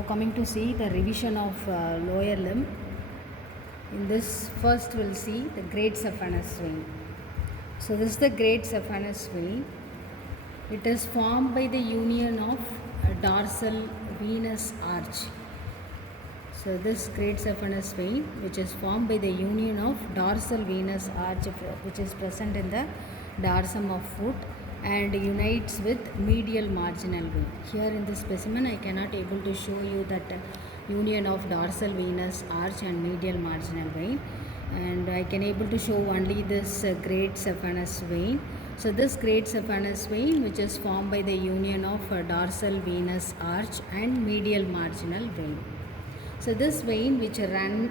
Now coming to see the revision of lower limb. In this first we'll see the great saphenous vein. So this is the great saphenous vein. It is formed by the union of a dorsal venous arch. So this great saphenous vein, which is formed by the union of dorsal venous arch, which is present in the dorsum of foot and unites with medial marginal vein. Here in this specimen I cannot able to show you that union of dorsal venous arch and medial marginal vein, and I can able to show only this great saphenous vein. So this great saphenous vein, which is formed by the union of dorsal venous arch and medial marginal vein. So this vein, which runs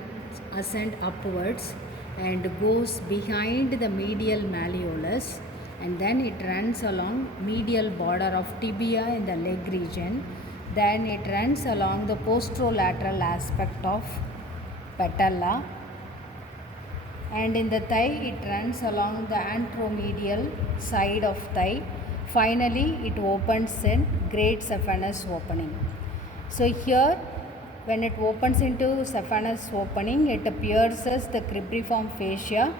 ascend upwards and goes behind the medial malleolus, and then it runs along medial border of tibia in the leg region. Then it runs along the posterolateral aspect of patella, and in the thigh it runs along the anteromedial side of thigh. Finally it opens in great saphenous opening. So here when it opens into saphenous opening, it pierces the cribriform fascia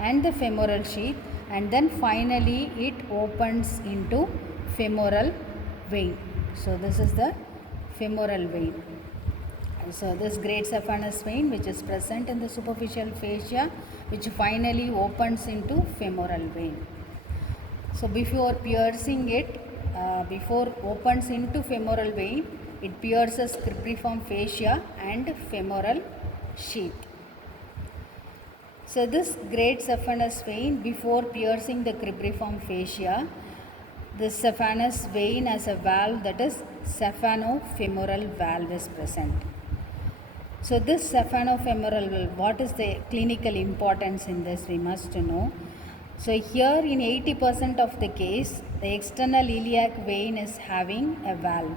and the femoral sheath, and then finally it opens into femoral vein. So this is the femoral vein. So this great saphenous vein, which is present in the superficial fascia, which finally opens into femoral vein. So before piercing it, before opens into femoral vein, it pierces cribriform fascia and femoral sheath. So this great saphenous vein, before piercing the cribriform fascia, this saphenous vein has a valve, that is saphenofemoral valve is present. So this saphenofemoral valve, what is the clinical importance in this, we must know. So here in 80% of the case, the external iliac vein is having a valve.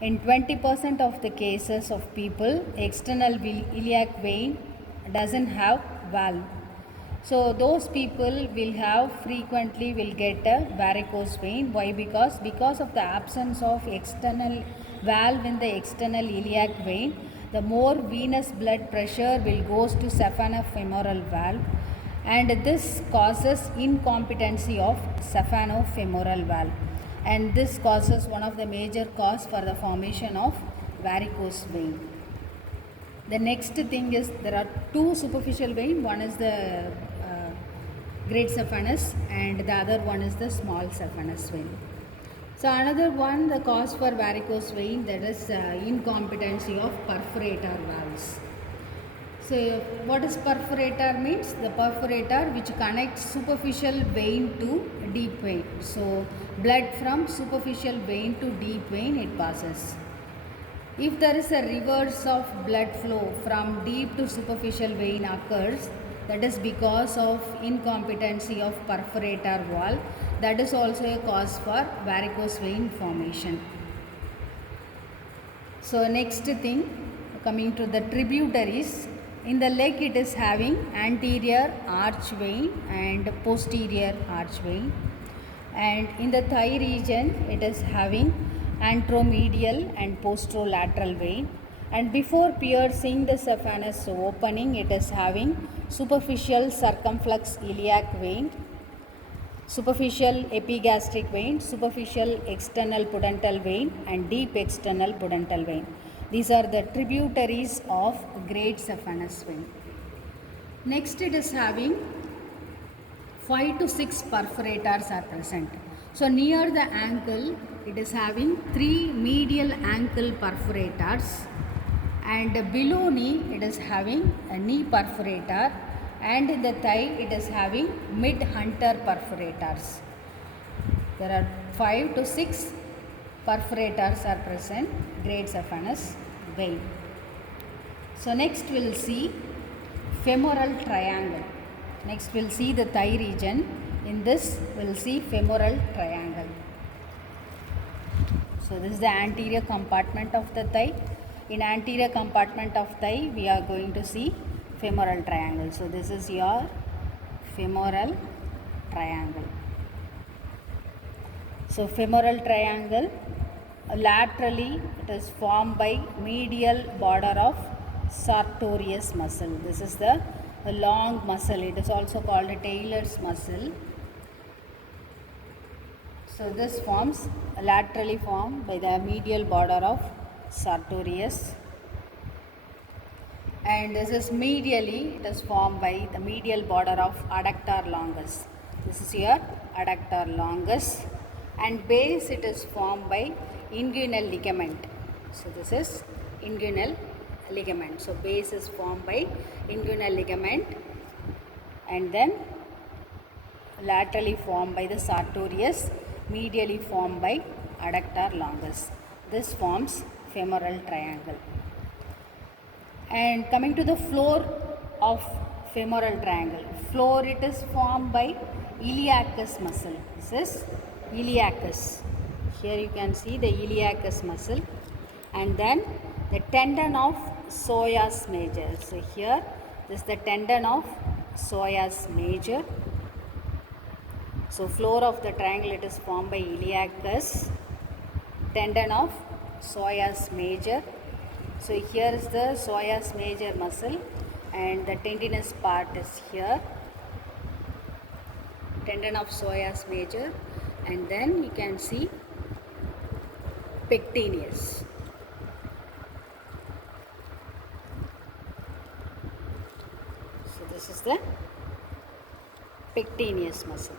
In 20% of the cases of people, external iliac vein doesn't have valve. So those people will have frequently will get a varicose vein. Why? Because of the absence of external valve in the external iliac vein, the more venous blood pressure will goes to saphenofemoral valve, and this causes incompetency of saphenofemoral valve, and this causes one of the major cause for the formation of varicose vein. The next thing is there are two superficial vein. One is the great saphenous and the other one is the small saphenous vein. So another one, the cause for varicose vein, that is incompetency of perforator valves. So what is perforator means? The perforator which connects superficial vein to deep vein. So blood from superficial vein to deep vein it passes. If there is a reverse of blood flow from deep to superficial vein occurs, that is because of incompetency of perforator valve. That is also a cause for varicose vein formation. So next thing, coming to the tributaries. In the leg it is having anterior arch vein and posterior arch vein, and in the thigh region it is having anteromedial and posterolateral vein, and before piercing the saphenous opening it is having superficial circumflex iliac vein, superficial epigastric vein, superficial external pudendal vein and deep external pudendal vein. These are the tributaries of great saphenous vein. Next it is having 5 to 6 perforators are present. So near the ankle it is having 3 medial ankle perforators, and below knee it is having a knee perforator, and in the thigh it is having mid hunter perforators. There are 5 to 6 perforators are present, great saphenous vein. So next we will see femoral triangle. Next we will see the thigh region. In this we will see femoral triangle. So this is the anterior compartment of the thigh. In anterior compartment of thigh we are going to see femoral triangle. So this is your femoral triangle. So femoral triangle laterally it is formed by medial border of sartorius muscle. This is the long muscle. It is also called a Taylor's muscle. So this forms laterally formed by the medial border of sartorius, and this is medially it is formed by the medial border of adductor longus. This is your adductor longus, and base it is formed by inguinal ligament. So this is inguinal ligament. So base is formed by inguinal ligament, and then laterally formed by the sartorius, medially formed by adductor longus. This forms femoral triangle. And coming to the floor of femoral triangle, floor it is formed by iliacus muscle. This is iliacus. Here you can see the iliacus muscle, and then the tendon of psoas major. So here this is the tendon of psoas major. So floor of the triangle it is formed by iliacus, tendon of psoas major. So here is the psoas major muscle, and the tendinous part is here, tendon of psoas major, and then you can see pectineus. So this is the pectineus muscle.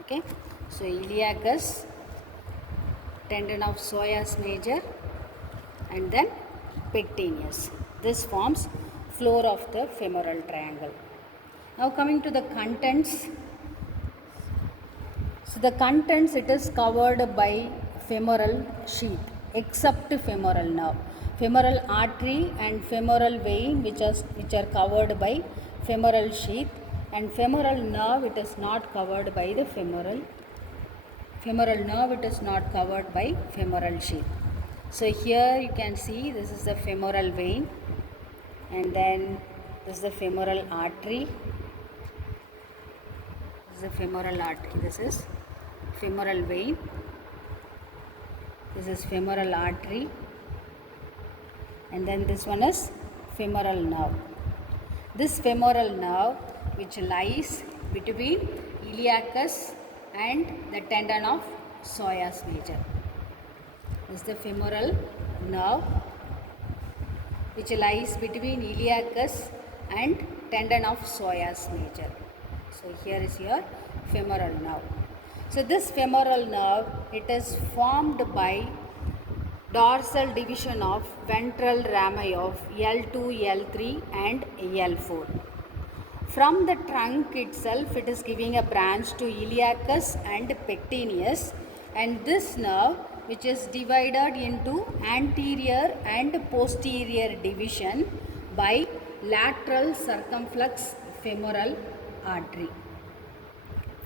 Okay, so iliacus, tendon of psoas major, and then pectineus. This forms floor of the femoral triangle. Now coming to the contents. So the contents it is covered by femoral sheath except femoral nerve. Femoral artery and femoral vein which are covered by femoral sheath, and femoral nerve it is not covered by the femoral nerve, it is not covered by femoral sheath. So here you can see this is the femoral vein, and then this is the femoral artery. This is the femoral artery. This is femoral vein. This is femoral artery, and then this one is femoral nerve. This femoral nerve which lies between iliacus and the tendon of psoas major. This is the femoral nerve which lies between iliacus and tendon of psoas major. So here is your femoral nerve. So this femoral nerve it is formed by dorsal division of ventral rami of L2, L3 and L4. From the trunk itself it is giving a branch to iliacus and pectineus, and this nerve which is divided into anterior and posterior division by lateral circumflex femoral artery.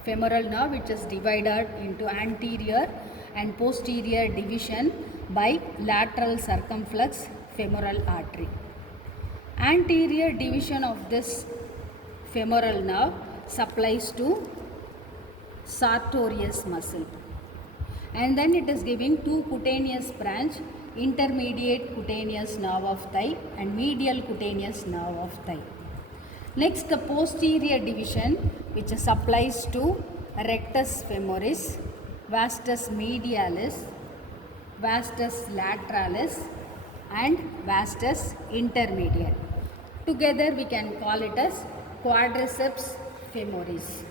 Femoral nerve which is divided into anterior and posterior division by lateral circumflex femoral artery. Anterior division of this femoral nerve supplies to sartorius muscle, and then it is giving two cutaneous branch, intermediate cutaneous nerve of thigh and medial cutaneous nerve of thigh. Next, the posterior division which supplies to rectus femoris, vastus medialis, vastus lateralis and vastus intermediate. Together we can call it as quadriceps femoris.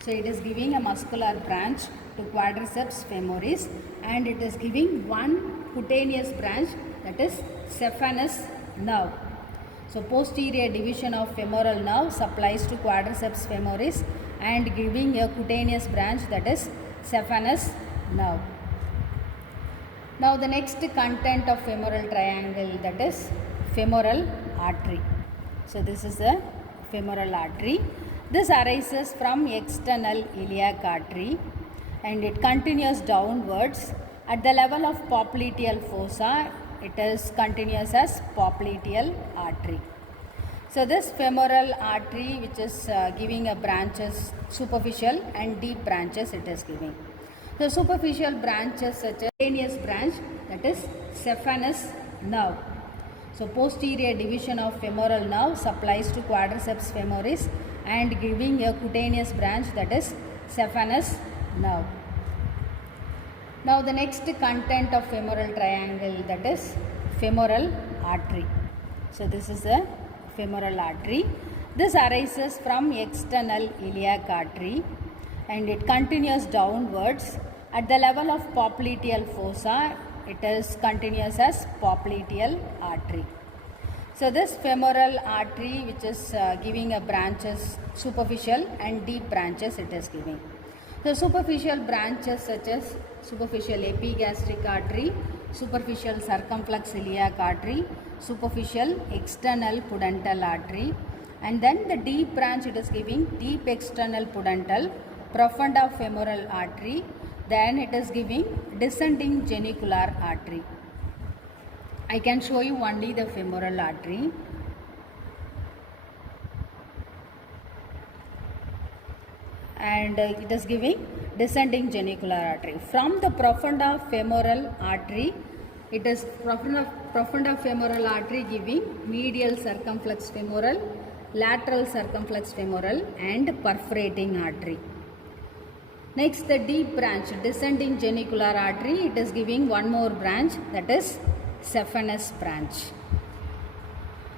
So it is giving a muscular branch to quadriceps femoris, and it is giving one cutaneous branch, that is saphenous nerve. So posterior division of femoral nerve supplies to quadriceps femoris and giving a cutaneous branch, that is saphenous nerve. Now the next content of femoral triangle, that is femoral artery. So this is the femoral artery. This arises from external iliac artery and it continues downwards. At the level of popliteal fossa, it is continuous as popliteal artery. So this femoral artery which is giving a branches, superficial and deep branches it is giving. The superficial branches such as cutaneous branch, that is saphenous nerve. So posterior division of femoral nerve supplies to quadriceps femoris and giving a cutaneous branch, that is saphenous nerve. Now the next content of femoral triangle, that is femoral artery. So this is the femoral artery. This arises from external iliac artery and it continues downwards. At the level of popliteal fossa, it is continuous as popliteal artery. So this femoral artery, which is giving a branches, superficial and deep branches it is giving. The superficial branches such as superficial epigastric artery, superficial circumflex iliac artery, superficial external pudendal artery, and then the deep branch it is giving deep external pudendal, profunda femoral artery, then it is giving descending genicular artery. I can show you only the femoral artery. And it is giving descending genicular artery. From the profunda femoral artery, it is profunda femoral artery giving medial circumflex femoral, lateral circumflex femoral and perforating artery. Next, the deep branch, descending genicular artery, it is giving one more branch, that is saphenous branch.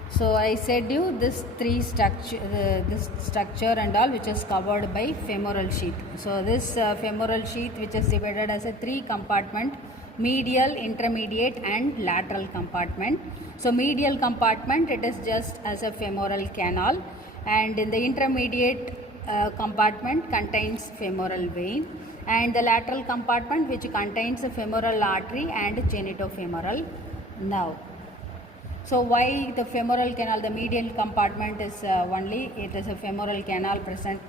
So I said you this this structure and all which is covered by femoral sheath. So this femoral sheath which is divided as a 3 compartment, medial, intermediate and lateral compartment. So medial compartment it is just as a femoral canal, and in the intermediate compartment contains femoral vein, and the lateral compartment which contains a femoral artery and genitofemoral nerve. So why the femoral canal, the medial compartment is only, it is a femoral canal present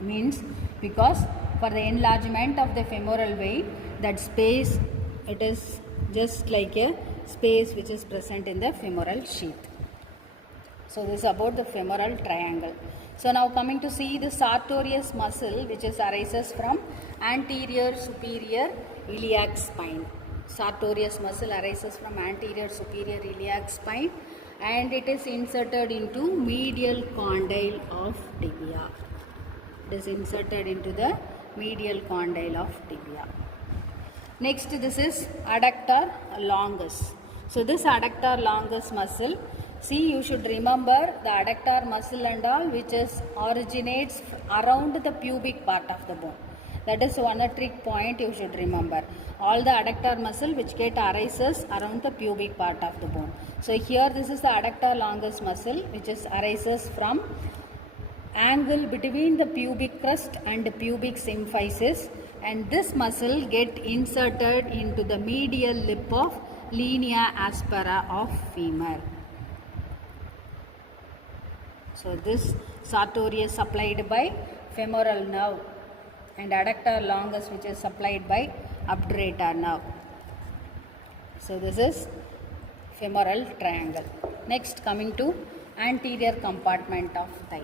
means because for the enlargement of the femoral vein, that space it is just like a space which is present in the femoral sheath. So this is about the femoral triangle. So now coming to see the sartorius muscle which is arises from anterior superior iliac spine. Sartorius muscle arises from anterior superior iliac spine and it is inserted into medial condyle of tibia. It is inserted into the medial condyle of tibia. Next, this is adductor longus. So this adductor longus muscle, see, you should remember the adductor muscle and all which is originates around the pubic part of the bone. That is one trick point you should remember. All the adductor muscle which get arises around the pubic part of the bone. So here this is the adductor longus muscle which is arises from angle between the pubic crest and the pubic symphysis, and this muscle get inserted into the medial lip of linea aspera of femur. So this sartorius supplied by femoral nerve and adductor longus which is supplied by obturator nerve. So this is femoral triangle. Next, coming to anterior compartment of thigh.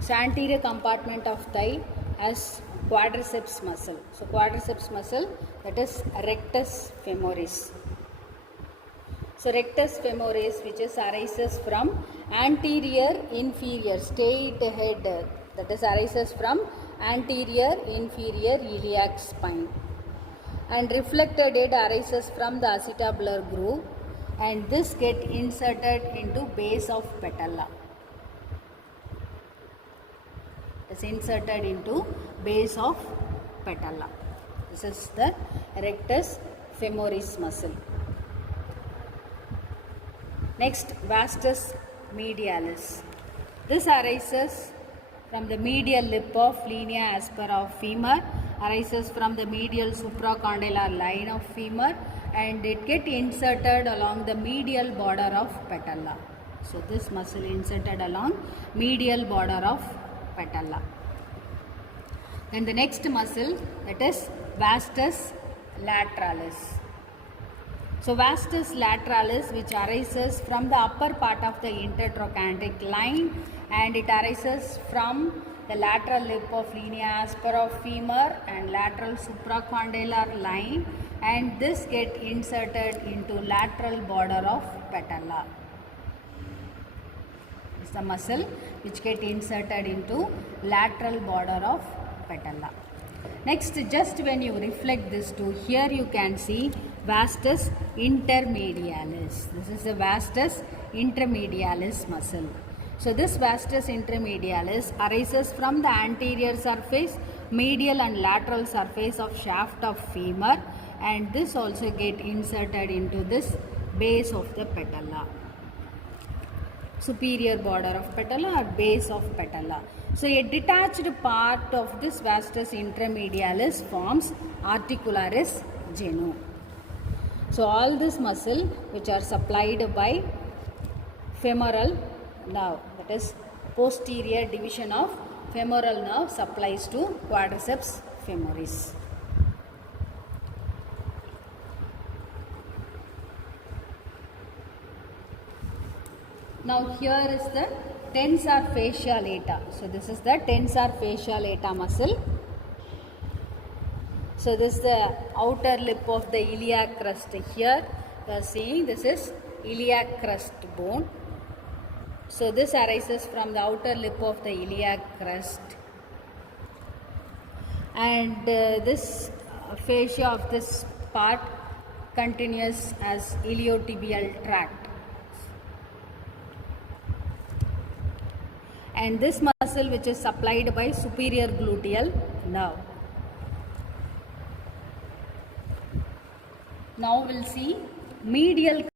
So anterior compartment of thigh has quadriceps muscle. So quadriceps muscle, that is rectus femoris. So rectus femoris which is arises from anterior inferior straight head, that is arises from anterior inferior iliac spine, and reflected head arises from the acetabular groove, and this get inserted into base of patella. It is inserted into base of patella. This is the rectus femoris muscle. Next, vastus medialis. This arises from the medial lip of linea aspera of femur, arises from the medial supracondylar line of femur, and it get inserted along the medial border of patella. So this muscle inserted along medial border of patella. Then the next muscle, that is vastus lateralis. So vastus lateralis which arises from the upper part of the intertrochanteric line, and it arises from the lateral lip of linea aspera of femur and lateral supracondylar line, and this get inserted into lateral border of patella. It's the muscle which get inserted into lateral border of patella. Next, just when you reflect this to here, you can see vastus intermedialis. This is the vastus intermedialis muscle. So this vastus intermedialis arises from the anterior surface, medial and lateral surface of shaft of femur, and this also get inserted into this base of the patella. Superior border of patella or base of patella. So a detached part of this vastus intermedialis forms articularis genu. So all this muscle which are supplied by femoral nerve, that is posterior division of femoral nerve, supplies to quadriceps femoris. Now here is the tensor fascia lata. So this is the tensor fascia lata muscle. So this is the outer lip of the iliac crust. Here you are seeing this is iliac crust bone. So this arises from the outer lip of the iliac crust, and this fascia of this part continues as iliotibial tract. And this muscle which is supplied by superior gluteal nerve. Now we'll see medial